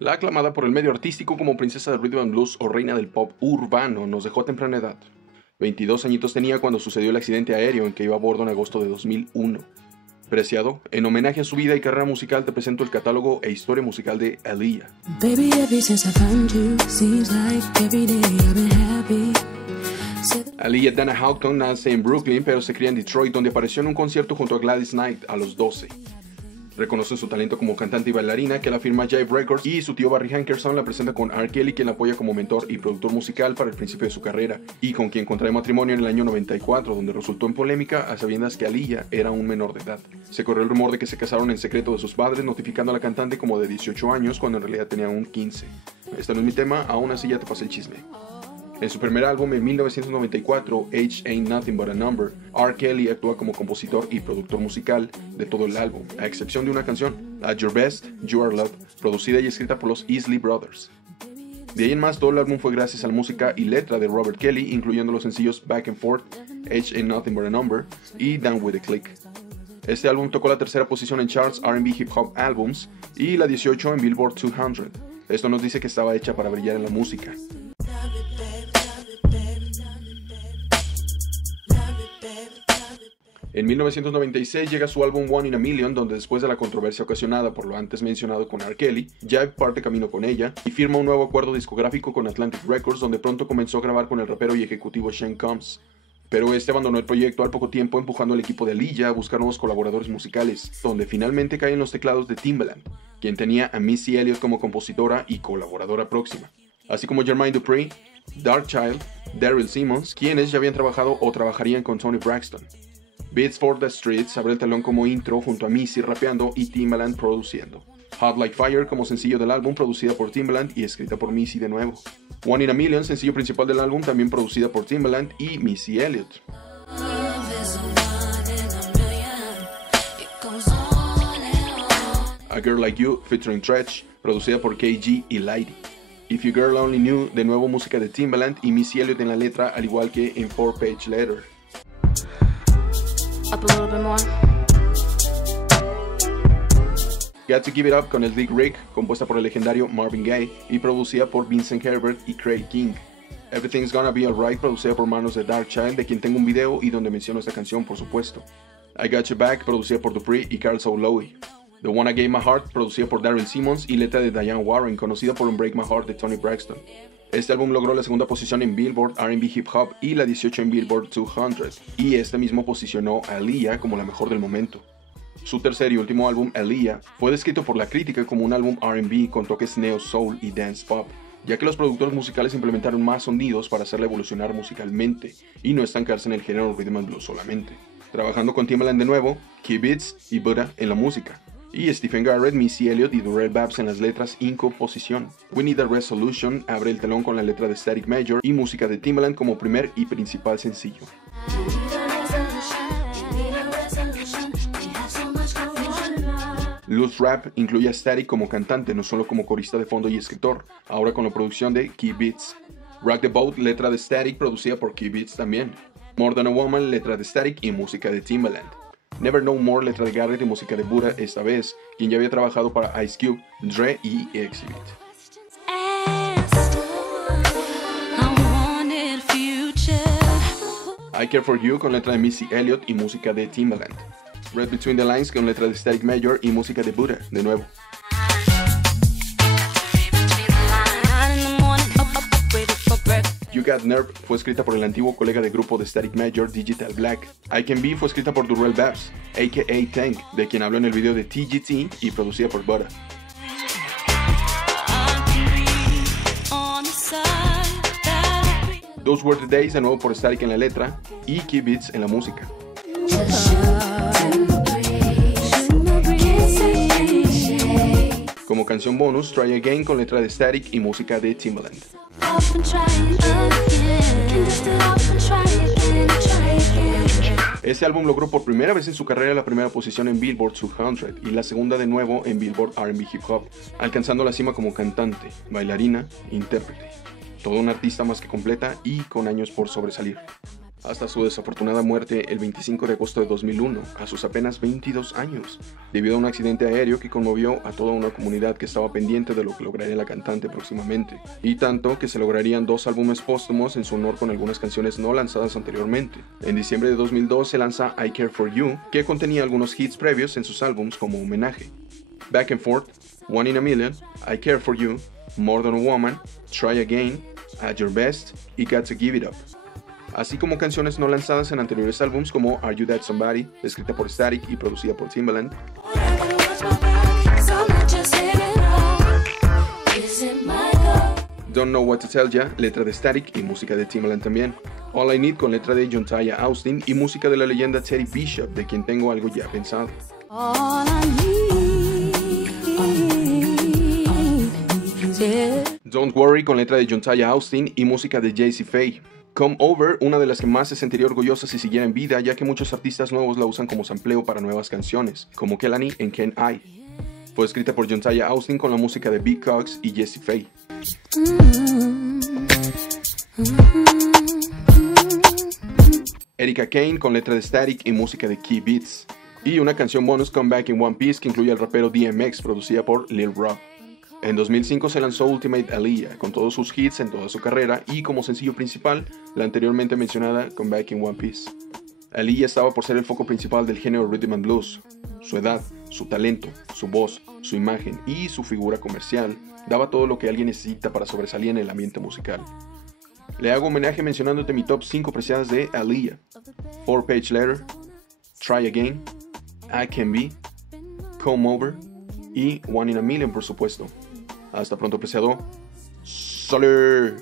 La aclamada por el medio artístico como princesa del rhythm and blues o reina del pop urbano nos dejó a temprana edad. 22 añitos tenía cuando sucedió el accidente aéreo en que iba a bordo en agosto de 2001. Preciado, en homenaje a su vida y carrera musical te presento el catálogo e historia musical de Aaliyah. Aaliyah Dana Houghton nace en Brooklyn pero se cría en Detroit, donde apareció en un concierto junto a Gladys Knight a los 12. Reconocen su talento como cantante y bailarina, que la firma Jive Records y su tío Barry Hankerson la presenta con R. Kelly, quien la apoya como mentor y productor musical para el principio de su carrera, y con quien contrae matrimonio en el año 94, donde resultó en polémica a sabiendas que Aaliyah era un menor de edad. Se corrió el rumor de que se casaron en secreto de sus padres, notificando a la cantante como de 18 años cuando en realidad tenía un 15. Este no es mi tema, aún así ya te pasé el chisme. En su primer álbum en 1994, Age Ain't Nothing But a Number, R. Kelly actúa como compositor y productor musical de todo el álbum, a excepción de una canción, At Your Best, You Are Loved, producida y escrita por los Isley Brothers. De ahí en más, todo el álbum fue gracias a la música y letra de Robert Kelly, incluyendo los sencillos Back and Forth, Age Ain't Nothing But a Number y Down With a Click. Este álbum tocó la tercera posición en charts R&B Hip Hop Albums y la 18 en Billboard 200. Esto nos dice que estaba hecha para brillar en la música. En 1996 llega su álbum One in a Million, donde después de la controversia ocasionada por lo antes mencionado con R. Kelly, Jive parte camino con ella y firma un nuevo acuerdo discográfico con Atlantic Records, donde pronto comenzó a grabar con el rapero y ejecutivo Sean Combs. Pero este abandonó el proyecto al poco tiempo, empujando al equipo de Aaliyah a buscar nuevos colaboradores musicales, donde finalmente caen los teclados de Timbaland, quien tenía a Missy Elliott como compositora y colaboradora próxima, así como Jermaine Dupri, Darkchild, Daryl Simmons, quienes ya habían trabajado o trabajarían con Toni Braxton. Beats for the Streets abre el telón como intro junto a Missy rapeando y Timbaland produciendo. Hot Like Fire como sencillo del álbum, producida por Timbaland y escrita por Missy de nuevo. One in a Million, sencillo principal del álbum, también producida por Timbaland y Missy Elliott. A Girl Like You featuring Tretch, producida por KG y Lighty. If You Girl Only Knew, de nuevo música de Timbaland y Missy Elliott en la letra, al igual que en 4-Page Letter. Up a little bit more. Got to Give It Up con el Slick Rick, compuesta por el legendario Marvin Gaye y producida por Vincent Herbert y Craig King. Everything's Gonna Be Alright, producida por manos de Darkchild, de quien tengo un video y donde menciono esta canción, por supuesto. I Got You Back, producida por Dupri y Carl Lowe. The One I Gave My Heart, producida por Daryl Simmons y letra de Diane Warren, conocida por Break My Heart de Toni Braxton. Este álbum logró la segunda posición en Billboard R&B Hip Hop y la 18 en Billboard 200, y este mismo posicionó a Aaliyah como la mejor del momento. Su tercer y último álbum, Aaliyah, fue descrito por la crítica como un álbum R&B con toques neo soul y dance pop, ya que los productores musicales implementaron más sonidos para hacerla evolucionar musicalmente y no estancarse en el género rhythm and blues solamente, trabajando con Timbaland de nuevo, Key Beats y Buddha en la música, y Stephen Garrett, Missy Elliott y Durrell Babs en las letras y composición. We Need a Resolution abre el telón con la letra de Static Major y música de Timbaland como primer y principal sencillo. Loose Rap incluye a Static como cantante, no solo como corista de fondo y escritor, ahora con la producción de Key Beats. Rock the Boat, letra de Static, producida por Key Beats también. More Than a Woman, letra de Static y música de Timbaland. Never No More, letra de Garrett y música de Buddha, esta vez, quien ya había trabajado para Ice Cube, Dre y Exhibit. I Care For You con letra de Missy Elliott y música de Timbaland. Read Between the Lines con letra de Static Major y música de Buddha, de nuevo. You Got Nerve fue escrita por el antiguo colega de grupo de Static Major, Digital Black. I Can Be fue escrita por Durrell Babs, a.k.a. Tank, de quien habló en el video de TGT y producida por Buddha. Those Were the Days, de nuevo por Static en la letra y Key Beats en la música. Como canción bonus, Try Again con letra de Static y música de Timbaland. Este álbum logró por primera vez en su carrera la primera posición en Billboard 200 y la segunda de nuevo en Billboard R&B Hip Hop, alcanzando la cima como cantante, bailarina, intérprete. Todo un artista más que completa y con años por sobresalir. hasta su desafortunada muerte el 25 de agosto de 2001, a sus apenas 22 años, debido a un accidente aéreo que conmovió a toda una comunidad que estaba pendiente de lo que lograría la cantante próximamente, y tanto que se lograrían 2 álbumes póstumos en su honor con algunas canciones no lanzadas anteriormente. En diciembre de 2002 se lanza I Care For You, que contenía algunos hits previos en sus álbums como homenaje. Back and Forth, One in a Million, I Care For You, More Than a Woman, Try Again, At Your Best y Got to Give It Up, así como canciones no lanzadas en anteriores álbums como Are You That Somebody, escrita por Static y producida por Timbaland, Don't Know What to Tell Ya, letra de Static y música de Timbaland también, All I Need con letra de Jontaya Austin y música de la leyenda Teddy Bishop, de quien tengo algo ya pensado. Don't Worry con letra de Jontaya Austin y música de Jay-Z Faye. Come Over, una de las que más se sentiría orgullosa si siguiera en vida, ya que muchos artistas nuevos la usan como sampleo para nuevas canciones, como Kehlani en Can I. Fue escrita por Jontaya Austin con la música de Big Cox y Jay-Z Faye. Erika Kane con letra de Static y música de Key Beats. Y una canción bonus, Come Back in One Piece, que incluye al rapero DMX, producida por Lil Rob. En 2005 se lanzó Ultimate Aaliyah, con todos sus hits en toda su carrera, y como sencillo principal, la anteriormente mencionada Come Back in One Piece. Aaliyah estaba por ser el foco principal del género Rhythm and Blues. Su edad, su talento, su voz, su imagen y su figura comercial daba todo lo que alguien necesita para sobresalir en el ambiente musical. Le hago homenaje mencionándote mi top 5 preciadas de Aaliyah: 4-Page Letter, Try Again, I Can Be, Come Over y One in a Million, por supuesto. Hasta pronto, apreciado. ¡Salud!